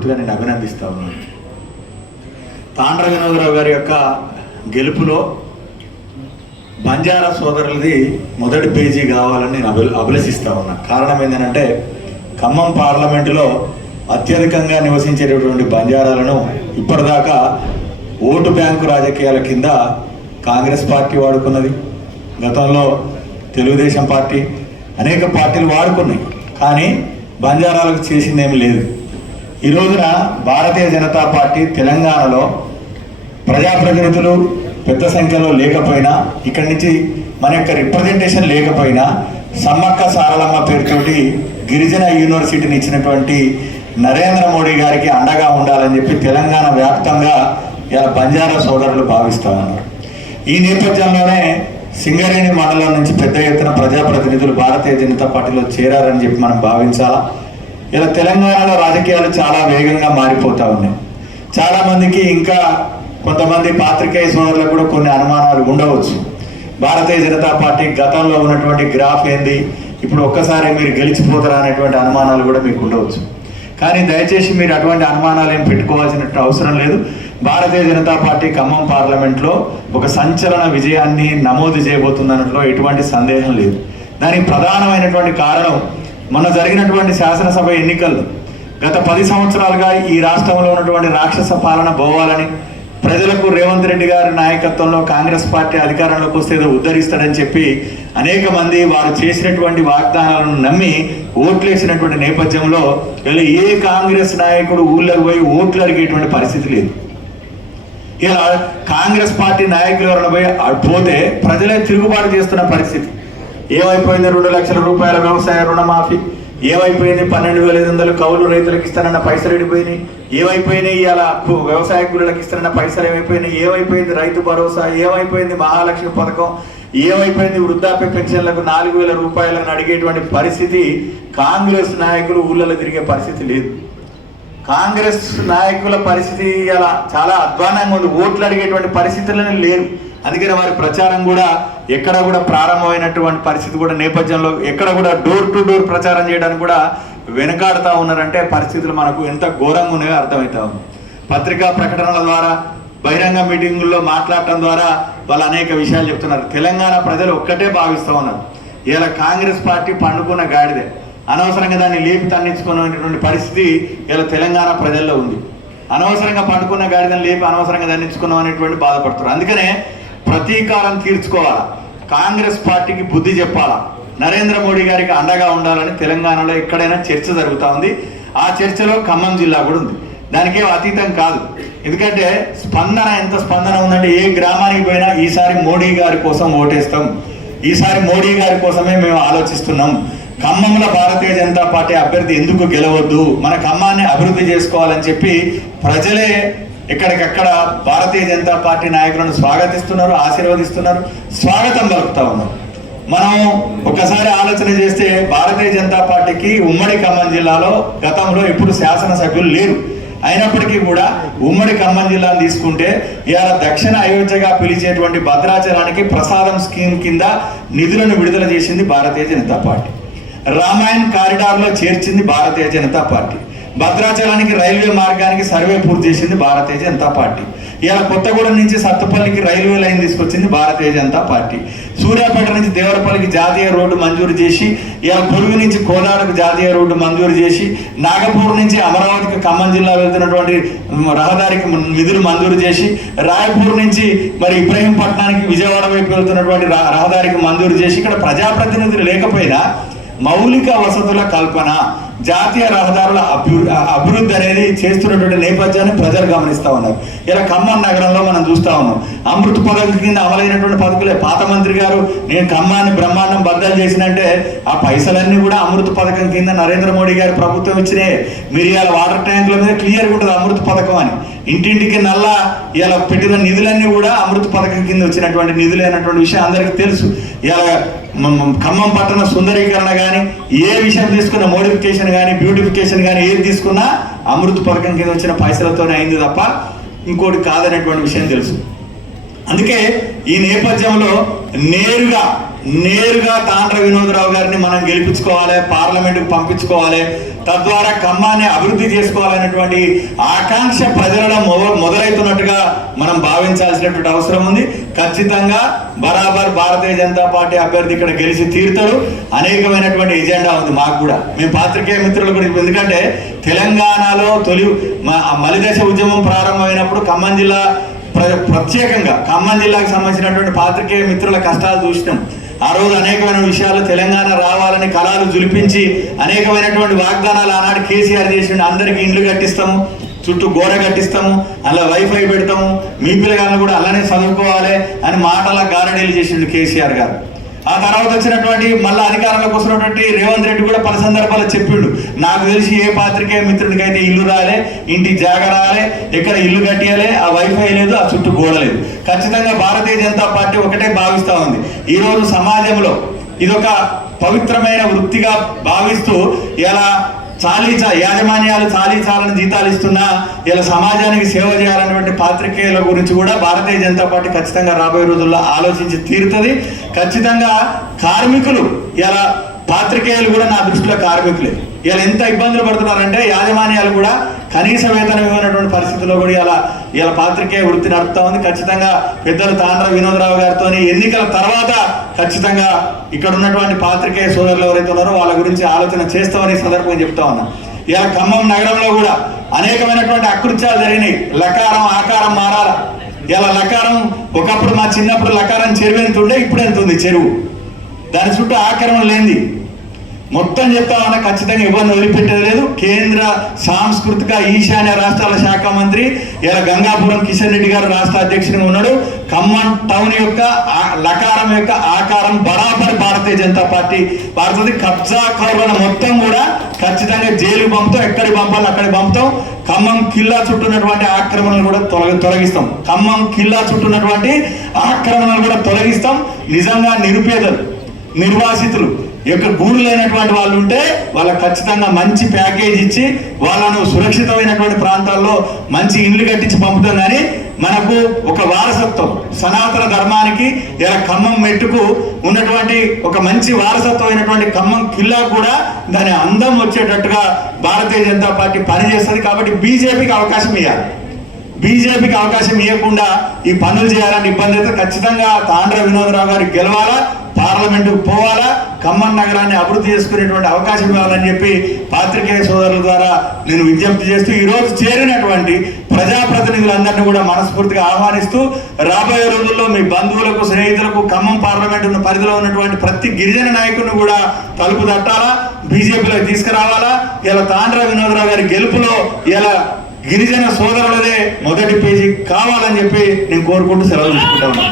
మనస్ఫూర్తిగా నేను అభినందిస్తా ఉన్నాను. తాండ్ర వినోదరావు గారి యొక్క గెలుపులో బంజారా సోదరులది మొదటి పేజీ కావాలని నేను అభిలషిస్తా ఉన్నా. కారణం ఏంటంటే ఖమ్మం పార్లమెంటులో అత్యధికంగా నివసించేటటువంటి బంజారాలను ఇప్పటిదాకా ఓటు బ్యాంకు రాజకీయాల కింద కాంగ్రెస్ పార్టీ వాడుకున్నది. గతంలో తెలుగుదేశం పార్టీ అనేక పార్టీలు వాడుకున్నాయి, కానీ బంజారాలకు చేసిందేమి లేదు. ఈ రోజున భారతీయ జనతా పార్టీ తెలంగాణలో ప్రజాప్రతినిధులు పెద్ద సంఖ్యలో లేకపోయినా, ఇక్కడి నుంచి మన యొక్క రిప్రజెంటేషన్ లేకపోయినా, సమ్మక్క సారలమ్మ పేరుతోటి గిరిజన యూనివర్సిటీని ఇచ్చినటువంటి నరేంద్ర మోడీ గారికి అండగా ఉండాలని చెప్పి తెలంగాణ వ్యాప్తంగా ఇలా బంజారా సోదరులు భావిస్తూ ఉన్నారు. ఈ నేపథ్యంలోనే సింగరేణి మండలం నుంచి పెద్ద ఎత్తున ప్రజాప్రతినిధులు భారతీయ జనతా పార్టీలో చేరారని చెప్పి మనం భావించాలా. ఇలా తెలంగాణలో రాజకీయాలు చాలా వేగంగా మారిపోతూ ఉన్నాయి. చాలామందికి ఇంకా కొంతమంది పాత్రికేయ సోదరులకు కూడా కొన్ని అనుమానాలు ఉండవచ్చు. భారతీయ జనతా పార్టీ గతంలో ఉన్నటువంటి గ్రాఫ్ ఏంది, ఇప్పుడు ఒక్కసారి మీరు గెలిచిపోతారా అనేటువంటి అనుమానాలు కూడా మీకు ఉండవచ్చు. కానీ దయచేసి మీరు అటువంటి అనుమానాలు ఏం పెట్టుకోవాల్సిన అవసరం లేదు. భారతీయ జనతా పార్టీ ఖమ్మం పార్లమెంట్లో ఒక సంచలన విజయాన్ని నమోదు చేయబోతుందనట్లో ఎటువంటి సందేహం లేదు. దానికి ప్రధానమైనటువంటి కారణం మొన్న జరిగినటువంటి శాసనసభ ఎన్నికల్లో గత 10 సంవత్సరాలుగా ఈ రాష్ట్రంలో ఉన్నటువంటి రాక్షస పాలన పోవాలని, ప్రజలకు రేవంత్ రెడ్డి గారి నాయకత్వంలో కాంగ్రెస్ పార్టీ అధికారంలోకి వస్తే ఏదో ఉద్ధరిస్తాడని చెప్పి అనేక మంది వారు చేసినటువంటి వాగ్దానాలను నమ్మి ఓట్లేసినటువంటి నేపథ్యంలో ఏ కాంగ్రెస్ నాయకుడు ఊళ్ళకి పోయి ఓట్లు అడిగేటువంటి పరిస్థితి లేదు. ఇలా కాంగ్రెస్ పార్టీ నాయకులు ఎవరైనా పోతే ప్రజలే తిరుగుబాటు చేస్తున్న పరిస్థితి. ఏమైపోయింది 2 లక్షల రూపాయల వ్యవసాయ రుణమాఫీ, ఏమైపోయింది 12,500 కౌలు రైతులకు ఇస్తానన్న పైసలు ఎడిపోయినాయి, ఏమైపోయినాయి ఇలా వ్యవసాయ కూలీలకు ఇస్తానన్న పైసలు ఏమైపోయింది రైతు భరోసా, ఏమైపోయింది మహాలక్ష్మి పథకం, ఏమైపోయింది వృద్ధాప్య పెన్షన్లకు 4,000 రూపాయలను అడిగేటువంటి పరిస్థితి. కాంగ్రెస్ నాయకులు ఊళ్ళలో తిరిగే పరిస్థితి లేదు. కాంగ్రెస్ నాయకుల పరిస్థితి ఇలా చాలా అధ్వానంగా ఉంది. ఓట్లు అడిగేటువంటి పరిస్థితులనే లేరు. అందుకని వారి ప్రచారం కూడా ఎక్కడ కూడా ప్రారంభమైనటువంటి పరిస్థితి కూడా నేపథ్యంలో ఎక్కడ కూడా డోర్ టు డోర్ ప్రచారం చేయడానికి కూడా వెనకాడుతూ ఉన్నారంటే పరిస్థితులు మనకు ఎంత ఘోరంగా ఉన్నాయో అర్థమవుతా ఉంది. పత్రికా ప్రకటనల ద్వారా, బహిరంగ మీటింగుల్లో మాట్లాడటం ద్వారా వాళ్ళు అనేక విషయాలు చెప్తున్నారు. తెలంగాణ ప్రజలు ఒక్కటే భావిస్తూ ఉన్నారు, ఇలా కాంగ్రెస్ పార్టీ పండుకున్న గాడిదే, అనవసరంగా దాన్ని లేపి తన్నించుకునేటువంటి పరిస్థితి ఇలా తెలంగాణ ప్రజల్లో ఉంది. అనవసరంగా పండుకున్న గాడిదని లేపి అనవసరంగా దండించుకున్నాం అనేటువంటి బాధపడుతున్నారు. అందుకనే ప్రతీకారం తీర్చుకోవాలా, కాంగ్రెస్ పార్టీకి బుద్ధి చెప్పాలా, నరేంద్ర మోడీ గారికి అండగా ఉండాలని తెలంగాణలో ఎక్కడైనా చర్చ జరుగుతూ ఉంది. ఆ చర్చలో ఖమ్మం జిల్లా కూడా ఉంది. దానికేం అతీతం కాదు. ఎందుకంటే ఎంత స్పందన ఉందంటే ఏ గ్రామానికి పోయినా ఈసారి మోడీ గారి కోసం ఓటేస్తాం, ఈసారి మోడీ గారి కోసమే మేము ఆలోచిస్తున్నాం, ఖమ్మంలో భారతీయ జనతా పార్టీ అభ్యర్థి ఎందుకు గెలవద్దు, మన ఖమ్మాన్ని అభివృద్ధి చేసుకోవాలని చెప్పి ప్రజలే ఎక్కడికక్కడ భారతీయ జనతా పార్టీ నాయకులను స్వాగతిస్తున్నారు, ఆశీర్వదిస్తున్నారు, స్వాగతం పలుకుతా ఉన్నారు. మనం ఒకసారి ఆలోచన చేస్తే భారతీయ జనతా పార్టీకి ఉమ్మడి ఖమ్మం జిల్లాలో గతంలో ఇప్పుడు శాసనసభ్యులు లేరు. అయినప్పటికీ కూడా ఉమ్మడి ఖమ్మం జిల్లాను తీసుకుంటే ఇవాళ దక్షిణ అయోధ్యగా పిలిచేటువంటి భద్రాచలానికి ప్రసాదం స్కీమ్ కింద నిధులను విడుదల చేసింది భారతీయ జనతా పార్టీ. రామాయణ్ కారిడార్లో చేర్చింది భారతీయ జనతా పార్టీ. భద్రాచలానికి రైల్వే మార్గానికి సర్వే పూర్తి చేసింది భారతీయ జనతా పార్టీ. ఇలా కొత్తగూడెం నుంచి సత్తుపల్లికి రైల్వే లైన్ తీసుకొచ్చింది భారతీయ జనతా పార్టీ. సూర్యాపేట నుంచి దేవరపల్లికి జాతీయ రోడ్డు మంజూరు చేసి, ఇలా పొరుగు నుంచి కోలాడకు జాతీయ రోడ్డు మంజూరు చేసి, నాగపూర్ నుంచి అమరావతికి ఖమ్మం జిల్లా వెళ్తున్నటువంటి రహదారికి నిధులు మంజూరు చేసి, రాయపూర్ నుంచి మరి ఇబ్రహీంపట్నానికి విజయవాడ వైపు వెళ్తున్నటువంటి రహదారికి మంజూరు చేసి, ఇక్కడ ప్రజాప్రతినిధులు లేకపోయినా మౌలిక వసతుల కల్పన, జాతీయ రహదారుల అభివృద్ధి అనేది చేస్తున్నటువంటి నేపథ్యాన్ని ప్రజలు గమనిస్తూ ఉన్నారు. ఇలా ఖమ్మం నగరంలో మనం చూస్తూ ఉన్నాం. అమృత్ పథకం కింద అమలైనటువంటి పథకాలే. పాత మంత్రి గారు నేను ఖమ్మాన్ని బ్రహ్మాండం బద్దలు చేసినంటే ఆ పైసలన్నీ కూడా అమృత్ పథకం కింద నరేంద్ర మోడీ గారి ప్రభుత్వం ఇచ్చినాయి. మీరు ఇలా వాటర్ ట్యాంకుల మీద క్లియర్గా ఉంటుంది అమృత్ పథకం అని. ఇంటింటికి నల్లా ఇలా పెట్టిన నిధులన్నీ కూడా అమృత్ పథకం కింద వచ్చినటువంటి నిధులు అయినటువంటి విషయం అందరికీ తెలుసు. ఇలా ఖమ్మం పట్టణ సుందరీకరణ కానీ, ఏ విషయం తీసుకున్న మోడిఫికేషన్ కానీ, బ్యూటిఫికేషన్ కానీ ఏది తీసుకున్నా అమృత్ పథకం కింద వచ్చిన పైసలతోనే అయింది తప్ప ఇంకోటి కాదనేటువంటి విషయం తెలుసు. అందుకే ఈ నేపథ్యంలో నేరుగా నేరుగా తాండ్ర వినోదరావు గారిని మనం గెలిపించుకోవాలి, పార్లమెంటుకు పంపించుకోవాలి, తద్వారా ఖమ్మాన్ని అభివృద్ధి చేసుకోవాలనేటువంటి ఆకాంక్ష ప్రజలలో మొదలవుతున్నట్టుగా మనం భావించాల్సినటువంటి అవసరం ఉంది. ఖచ్చితంగా బరాబర్ భారతీయ జనతా పార్టీ అభ్యర్థి ఇక్కడ గెలిచి తీరుతాడు. అనేకమైనటువంటి ఎజెండా ఉంది మాకు కూడా, మేము పాత్రికేయ మిత్రుల గురించి. ఎందుకంటే తెలంగాణలో తొలి మలిదశ ఉద్యమం ప్రారంభమైనప్పుడు ఖమ్మం జిల్లా ప్రత్యేకంగా ఖమ్మం జిల్లాకు సంబంధించినటువంటి పాత్రికేయ మిత్రుల కష్టాలు చూసినాం. ఆ రోజు అనేకమైన విషయాలు తెలంగాణ రావాలని కళాలు జులిపించి అనేకమైనటువంటి వాగ్దానాలు ఆనాడు కేసీఆర్ చేసిండు. అందరికీ ఇండ్లు కట్టిస్తాము, చుట్టూ గోడ కట్టిస్తాము, అలా వైఫై పెడతాము, మీ పిల్లగాళ్ళు కూడా అలానే చదువుకోవాలి అని మాటల గారడీలు చేసిండు కేసీఆర్ గారు. ఆ తర్వాత వచ్చినటువంటి మళ్ళీ అధికారంలోకి వస్తున్నటువంటి రేవంత్ రెడ్డి కూడా పలు సందర్భాల్లో చెప్పిండు, నాకు తెలిసి ఏ పాత్రికేయ మిత్రుడికైతే ఇల్లు రాలే, ఇంటి జాగ రాలే, ఎక్కడ ఇల్లు కట్టియాలి, ఆ వైఫై లేదు, ఆ చుట్టూ గోడ లేదు. ఖచ్చితంగా భారతీయ జనతా పార్టీ ఒకటే భావిస్తూ ఉంది. ఈరోజు సమాజంలో ఇదొక పవిత్రమైన వృత్తిగా భావిస్తూ ఇలా యాజమాన్యాలు చాలని జీతాలు ఇస్తున్నా ఇలా సమాజానికి సేవ చేయాలన్నటువంటి పాత్రికేయుల గురించి కూడా భారతీయ జనతా పార్టీ ఖచ్చితంగా రాబోయే రోజుల్లో ఆలోచించి తీరుతుంది. ఖచ్చితంగా కార్మికులు ఇలా పాత్రికేయులు కూడా నా దృష్టిలో కార్మికులే. ఇలా ఎంత ఇబ్బందులు పడుతున్నారంటే యాజమాన్యాలు కూడా కనీస వేతనం ఇవ్వనటువంటి పరిస్థితుల్లో కూడా ఇలా పాత్రికేయ వృత్తి నడుపుతా ఉంది. ఖచ్చితంగా పెద్దలు తాండ్ర వినోదరావు గారితో ఎన్నికల తర్వాత ఖచ్చితంగా ఇక్కడ ఉన్నటువంటి పాత్రికేయ సోదరులు ఎవరైతే ఉన్నారో వాళ్ళ గురించి ఆలోచన చేస్తామని సందర్భంగా చెప్తా ఉన్నా. ఇలా ఖమ్మం నగరంలో కూడా అనేకమైనటువంటి అకృత్యాలు జరిగినాయి. లకారం ఆకారం మారాల. ఇలా లకారం ఒకప్పుడు మా చిన్నప్పుడు లకారం చెరువు ఎంత ఉండే, ఇప్పుడు ఎంత ఉంది చెరువు, దాని చుట్టూ ఆక్రమణ లేనిది మొత్తం చెప్తామన్నా ఖచ్చితంగా ఇబ్బంది వదిలిపెట్టేది లేదు. కేంద్ర సాంస్కృతిక ఈశాన్య రాష్ట్రాల శాఖ మంత్రి ఇలా గంగాపురం కిషన్ రెడ్డి గారు రాష్ట్ర అధ్యక్షునిగా ఉన్నాడు. ఖమ్మం టౌన్ యొక్క లకారం యొక్క ఆకారం బరాబర్ భారతీయ జనతా పార్టీ భారతది. కబ్జా కౌరవల మొత్తం కూడా ఖచ్చితంగా జైలుకు పంపుతాం, ఎక్కడికి పంపాలి అక్కడికి పంపుతాం. ఖమ్మం కిల్లా చుట్టూన్నటువంటి ఆక్రమణలు కూడా తొలగిస్తాం. ఖమ్మం కిల్లా చుట్టూన్నటువంటి ఆక్రమణలు కూడా తొలగిస్తాం. నిజంగా నిరుపేదలు, నిర్వాసితులు యొక్క గూడు లేనటువంటి వాళ్ళు ఉంటే వాళ్ళకి ఖచ్చితంగా మంచి ప్యాకేజ్ ఇచ్చి వాళ్ళను సురక్షితమైనటువంటి ప్రాంతాల్లో మంచి ఇండ్లు కట్టించి పంపుతాం. కానీ మనకు ఒక వారసత్వం, సనాతన ధర్మానికి ఇలా ఖమ్మం మెట్టుకు ఉన్నటువంటి ఒక మంచి వారసత్వమైనటువంటి ఖమ్మం కిల్లా కూడా దాని అందం వచ్చేటట్టుగా భారతీయ జనతా పార్టీ పనిచేస్తుంది. కాబట్టి బీజేపీకి అవకాశం ఇవ్వాలి. బీజేపీకి అవకాశం ఇవ్వకుండా ఈ పనులు చేయాలని ఇబ్బంది అయితే ఖచ్చితంగా తాండ్ర వినోదరావు గారికి గెలవాలా, పార్లమెంటుకు పోవాలా, ఖమ్మం నగరాన్ని అభివృద్ధి చేసుకునేటువంటి అవకాశం ఇవ్వాలని చెప్పి పాత్రికేయ సోదరుల ద్వారా నేను విజ్ఞప్తి చేస్తూ ఈరోజు చేరినటువంటి ప్రజాప్రతినిధులందరినీ కూడా మనస్ఫూర్తిగా ఆహ్వానిస్తూ రాబోయే రోజుల్లో మీ బంధువులకు, స్నేహితులకు ఖమ్మం పార్లమెంటు పరిధిలో ఉన్నటువంటి ప్రతి గిరిజన నాయకుడిని కూడా తలుపు తట్టాలా, బీజేపీలోకి తీసుకురావాలా. ఇలా తాండ్ర వినోదరావు గారి గెలుపులో ఇలా గిరిజన సోదరులదే మొదటి పేజీ కావాలని చెప్పి నేను కోరుకుంటూ సెలవు తీసుకుంటా ఉన్నాను.